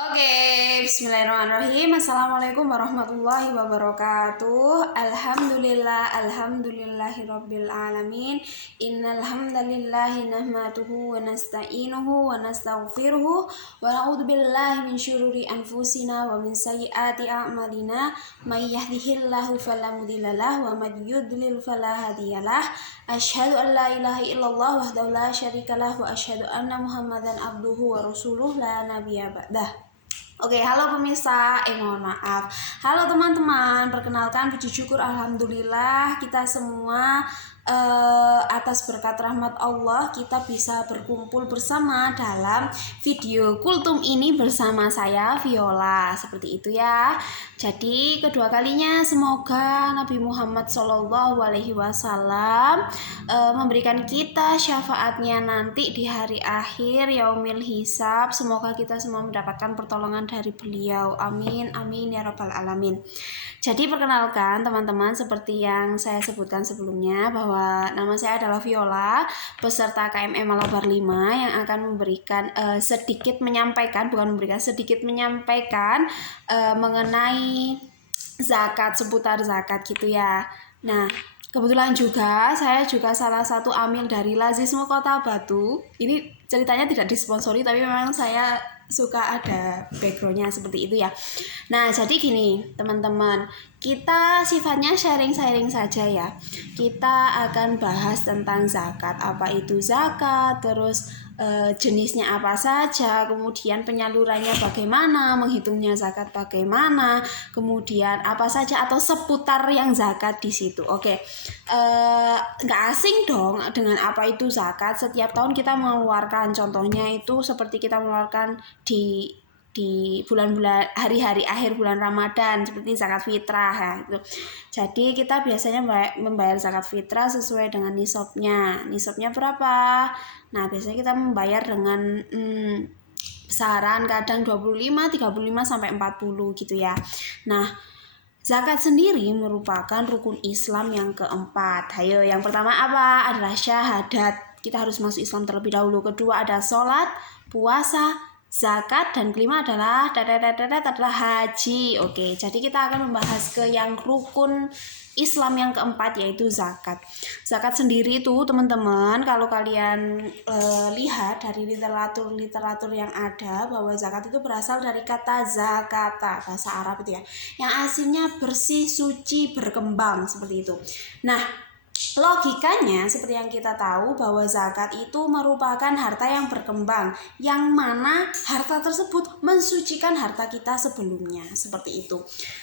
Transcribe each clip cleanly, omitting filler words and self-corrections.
Oke, bismillahirrahmanirrahim. Assalamualaikum warahmatullahi wabarakatuh. Alhamdulillahirabbil alamin. Innal hamdalillahi nahmaduhu wa nasta'inuhu wa nastaghfiruhu wa na'udzu billahi min syururi anfusina wa min sayyiati a'malina. May yahdihillahu fala mudhillalah wa may yudlil fala hadiyalah. Asyhadu an la ilaha illallah wahdahu la syarikalah wa asyhadu anna Muhammadan abduhu wa rasuluh la nabiyya ba'dah. Oke, halo pemirsa, mohon maaf. Halo teman-teman, perkenalkan puji syukur alhamdulillah kita semua atas berkat rahmat Allah kita bisa berkumpul bersama dalam video kultum ini bersama saya Viola, seperti itu ya. Jadi kedua kalinya semoga Nabi Muhammad SAW memberikan kita syafaatnya nanti di hari akhir yaumil hisab. Semoga kita semua mendapatkan pertolongan dari beliau, amin amin ya rabbal alamin. Jadi perkenalkan teman-teman, seperti yang saya sebutkan sebelumnya bahwa nama saya adalah Viola, peserta KMM Malabar 5 yang akan memberikan sedikit menyampaikan mengenai zakat, seputar zakat gitu ya. Nah, kebetulan juga saya juga salah satu amil dari Lazisme Kota Batu. Ini ceritanya tidak disponsori tapi memang saya suka ada backgroundnya seperti itu ya. Nah, jadi gini teman-teman, kita sifatnya sharing-sharing saja ya. Kita akan bahas tentang zakat, apa itu zakat, terus jenisnya apa saja, kemudian penyalurannya bagaimana, menghitungnya zakat bagaimana, kemudian apa saja atau seputar yang zakat di situ. Oke, nggak asing dong dengan apa itu zakat. Setiap tahun kita mengeluarkan, contohnya itu seperti kita mengeluarkan di bulan-bulan hari-hari akhir bulan Ramadan seperti zakat fitrah ya gitu. Jadi kita biasanya membayar zakat fitrah sesuai dengan nisabnya. Nisabnya berapa? Nah, biasanya kita membayar dengan besaran kadang 25, 35 sampai 40 gitu ya. Nah, zakat sendiri merupakan rukun Islam yang keempat. Ayo, yang pertama apa? Adalah syahadat. Kita harus masuk Islam terlebih dahulu. Kedua ada sholat, puasa, zakat, dan kelima adalah haji. Oke, jadi kita akan membahas ke yang rukun Islam yang keempat, yaitu zakat. Zakat sendiri itu teman-teman, kalau kalian lihat dari literatur yang ada, bahwa zakat itu berasal dari kata zakata, bahasa Arab itu ya, yang aslinya bersih, suci, berkembang, seperti itu. Nah, logikanya seperti yang kita tahu bahwa zakat itu merupakan harta yang berkembang, yang mana harta tersebut mensucikan harta kita sebelumnya, seperti itu.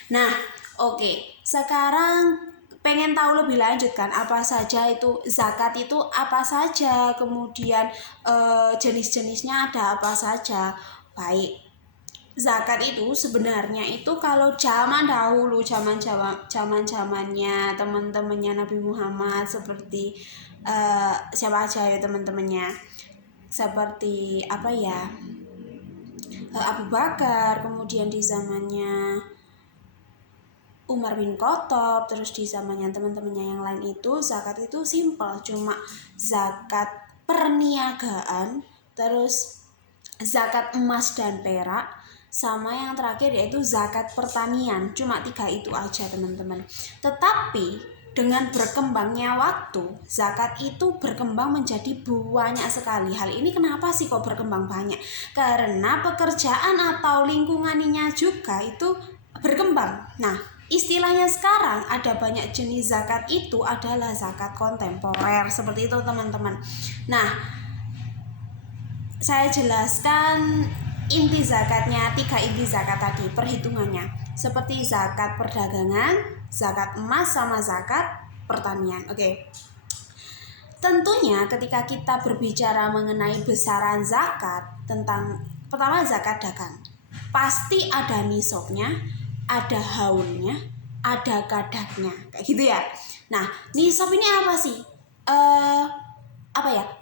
Nah, oke, sekarang pengen tahu lebih lanjut kan apa saja itu zakat, itu apa saja, kemudian jenis-jenisnya ada apa saja. Baik, zakat itu sebenarnya itu kalau zaman dahulu, zamannya teman-temannya Nabi Muhammad, seperti siapa aja ya teman-temannya, seperti apa ya, Abu Bakar, kemudian di zamannya Umar bin Khattab, terus di zamannya teman-temannya yang lain itu zakat itu simple, cuma zakat perniagaan, terus zakat emas dan perak, sama yang terakhir yaitu zakat pertanian. Cuma 3 itu aja teman-teman. Tetapi dengan berkembangnya waktu, zakat itu berkembang menjadi banyak sekali. Hal ini kenapa sih kok berkembang banyak? Karena pekerjaan atau lingkungannya juga itu berkembang. Nah, istilahnya sekarang ada banyak jenis zakat, itu adalah zakat kontemporer, seperti itu teman-teman. Nah, saya jelaskan inti zakatnya, 3 inti zakat tadi, perhitungannya. Seperti zakat perdagangan, zakat emas, sama zakat pertanian. Oke. Tentunya ketika kita berbicara mengenai besaran zakat, tentang pertama zakat dagang, pasti ada nisabnya, ada haulnya, ada kadaknya, kayak gitu ya. Nah, nisab ini apa sih?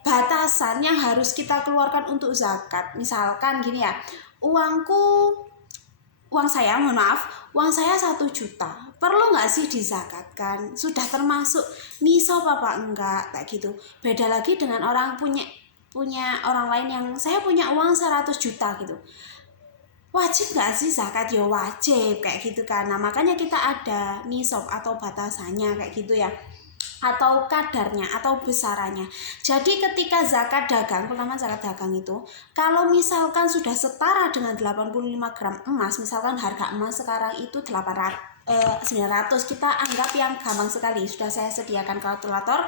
Batasan yang harus kita keluarkan untuk zakat. Misalkan gini ya, uang saya 1 juta, perlu nggak sih dizakatkan? Sudah termasuk nisab apa enggak, kayak gitu. Beda lagi dengan orang punya orang lain yang saya punya uang 100 juta gitu. wajib nggak sih zakat? Ya wajib kayak gitu kan. Nah makanya kita ada nisab atau batasannya kayak gitu ya, atau kadarnya atau besarannya. Jadi ketika zakat dagang, pertama zakat dagang itu kalau misalkan sudah setara dengan 85 gram emas, misalkan harga emas sekarang itu 900, kita anggap yang gampang sekali, sudah saya sediakan kalkulator.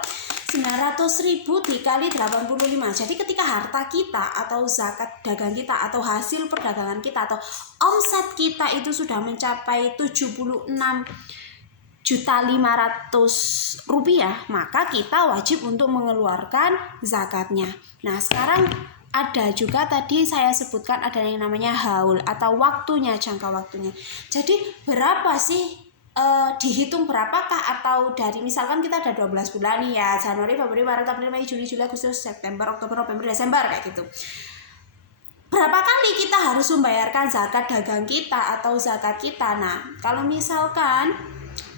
900.000 dikali 85. Jadi ketika harta kita atau zakat dagang kita atau hasil perdagangan kita atau omset kita itu sudah mencapai 76.500.000 rupiah, maka kita wajib untuk mengeluarkan zakatnya. Nah sekarang ada juga tadi saya sebutkan ada yang namanya haul atau waktunya, jangka waktunya. Jadi berapa sih, dihitung berapakah, atau dari misalkan kita ada 12 bulan nih ya, Januari, Februari, Maret, April, Mei, Juni, Juli, Agustus, September, Oktober, November, Desember kayak gitu. Berapa kali kita harus membayarkan zakat dagang kita atau zakat kita? Nah, kalau misalkan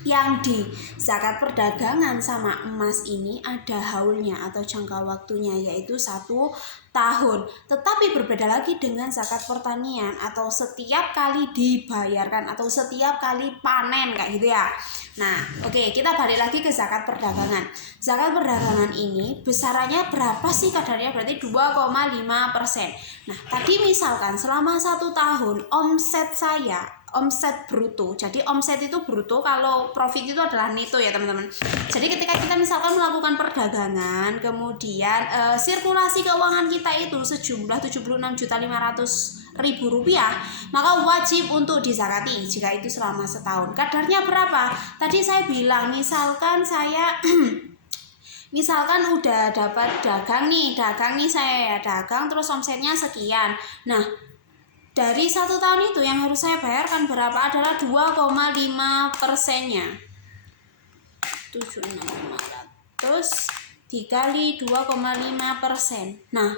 yang di zakat perdagangan sama emas ini ada haulnya atau jangka waktunya, yaitu 1 tahun. Tetapi berbeda lagi dengan zakat pertanian atau setiap kali dibayarkan atau setiap kali panen kayak gitu ya. Nah oke, kita balik lagi ke zakat perdagangan. Zakat perdagangan ini besarannya berapa sih kadarnya? Berarti 2,5%. Nah tadi misalkan selama 1 tahun omset saya, omset bruto. Jadi omset itu bruto, kalau profit itu adalah neto ya teman-teman. Jadi ketika kita misalkan melakukan perdagangan, kemudian sirkulasi keuangan kita itu sejumlah 76.500.000 rupiah, maka wajib untuk dizakati jika itu selama setahun. Kadarnya berapa? Tadi saya bilang misalkan saya misalkan udah dapat dagang nih saya dagang terus omsetnya sekian. Nah dari 1 tahun itu yang harus saya bayarkan berapa adalah 2,5%-nya. 76.500 dikali 2,5%. Nah,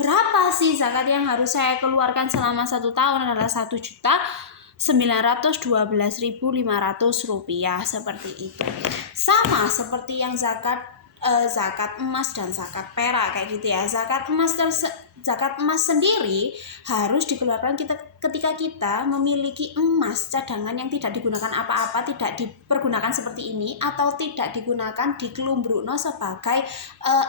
berapa sih zakat yang harus saya keluarkan selama 1 tahun? Adalah 1.912.500 rupiah, seperti itu. Sama seperti yang zakat emas dan zakat perak kayak gitu ya. Zakat emas sendiri harus dikeluarkan ketika kita memiliki emas cadangan yang tidak digunakan apa-apa, tidak dipergunakan seperti ini, atau tidak digunakan di kelumbrukno sebagai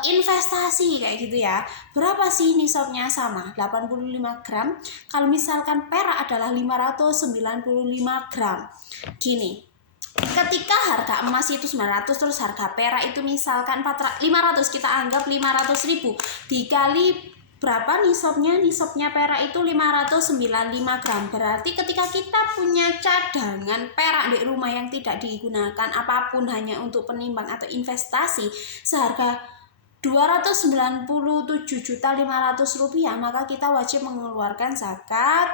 investasi kayak gitu ya. Berapa sih nisabnya? Sama 85 gram. Kalau misalkan perak adalah 595 gram. Gini, ketika harga emas itu 900, terus harga perak itu misalkan 500, kita anggap 500.000 dikali berapa nisabnya? Nisabnya perak itu 595 gram. Berarti ketika kita punya cadangan perak di rumah yang tidak digunakan apapun, hanya untuk penimbang atau investasi, seharga 297.500 rupiah, maka kita wajib mengeluarkan zakat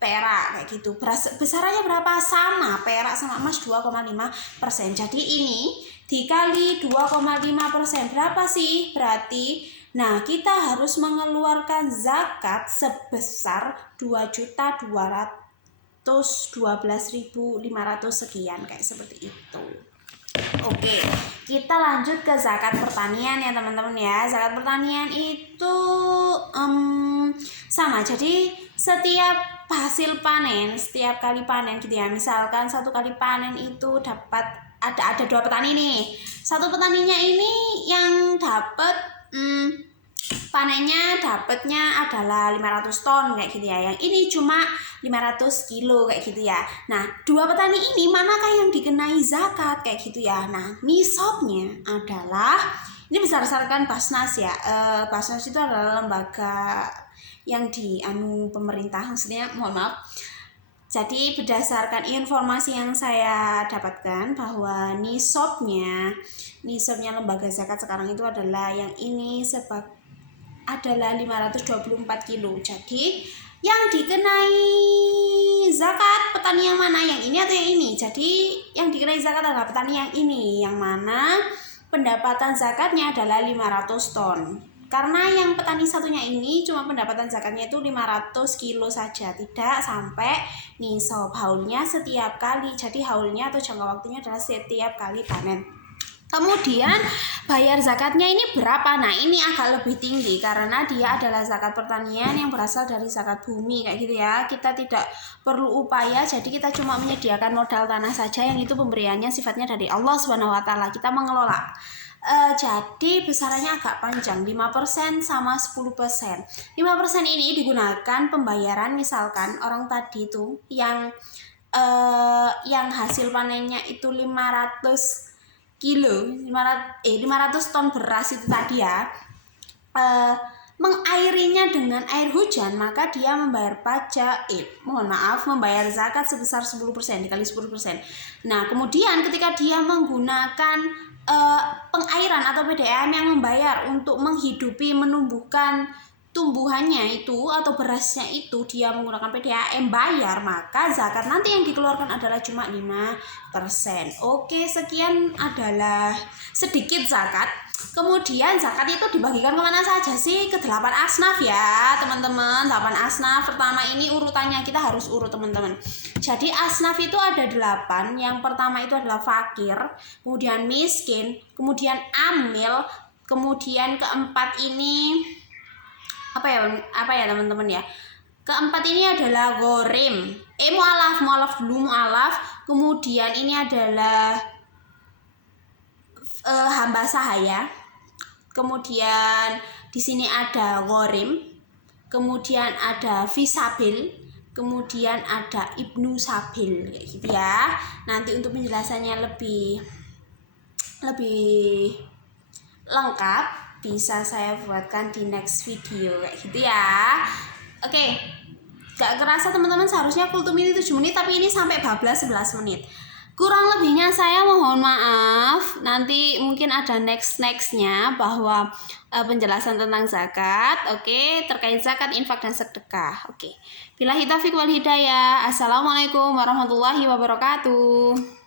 perak kayak gitu. Besarannya berapa? Sama, perak sama emas 2,5%. Jadi ini dikali 2,5%, berapa sih? Berarti nah kita harus mengeluarkan zakat sebesar 2.212.500 sekian, kayak seperti itu. Oke, kita lanjut ke zakat pertanian ya teman-teman ya. Zakat pertanian itu sama. Jadi setiap hasil panen, setiap kali panen gitu ya. Misalkan 1 kali panen itu dapat ada 2 petani nih. Satu petaninya ini yang dapat panennya dapatnya adalah 500 ton kayak gitu ya. Yang ini cuma 500 kilo kayak gitu ya. Nah 2 petani ini manakah yang dikenai zakat kayak gitu ya. Nah nisabnya adalah, ini berdasarkan Basnas ya. Basnas itu adalah lembaga yang pemerintah, maksudnya mohon maaf. Jadi berdasarkan informasi yang saya dapatkan bahwa nisabnya lembaga zakat sekarang itu adalah yang ini adalah 524 kilo. Jadi yang dikenai zakat petani yang mana? Yang ini atau yang ini? Jadi yang dikenai zakat adalah petani yang ini, yang mana pendapatan zakatnya adalah 500 ton. Karena yang petani satunya ini cuma pendapatan zakatnya itu 500 kilo saja, tidak sampai nisab. Haulnya setiap kali. Jadi haulnya atau jangka waktunya adalah setiap kali panen. Kemudian bayar zakatnya ini berapa? Nah ini agak lebih tinggi karena dia adalah zakat pertanian yang berasal dari zakat bumi kayak gitu ya. Kita tidak perlu upaya, jadi kita cuma menyediakan modal tanah saja yang itu pemberiannya sifatnya dari Allah SWT. Kita mengelola. Jadi besarannya agak panjang, 5% sama 10%. 5% ini digunakan pembayaran, misalkan orang tadi itu yang hasil panennya itu 500 kilo 500 ton beras itu tadi ya, mengairinya dengan air hujan, maka dia membayar pajak membayar zakat sebesar 10% dikali 10%. Nah kemudian ketika dia menggunakan pengairan atau PDAM yang membayar untuk menghidupi menumbuhkan tumbuhannya itu atau berasnya itu, dia menggunakan PDAM bayar, maka zakat nanti yang dikeluarkan adalah cuma 5%. Oke, sekian adalah sedikit zakat. Kemudian zakat itu dibagikan kemana saja sih? Ke 8 asnaf ya teman-teman. 8 asnaf. Pertama ini urutannya kita harus urut teman-teman. Jadi asnaf itu ada 8. Yang pertama itu adalah fakir, kemudian miskin, kemudian amil, kemudian keempat ini apa ya teman-teman ya, keempat ini adalah gorim, mualaf dulu, mualaf. Kemudian ini adalah hamba sahaya. Kemudian di sini ada gorim, kemudian ada fisabil, kemudian ada ibnu sabil kayak gitu ya. Nanti untuk penjelasannya lebih lengkap bisa saya buatkan di next video kayak gitu ya. Oke, gak kerasa teman-teman, seharusnya kultum ini 7 menit tapi ini sampai bablas 11 menit. Kurang lebihnya saya mohon maaf. Nanti mungkin ada nextnya bahwa penjelasan tentang zakat, oke, terkait zakat, infak dan sedekah. Oke. Billahi taufiq wal hidayah. Assalamualaikum warahmatullahi wabarakatuh.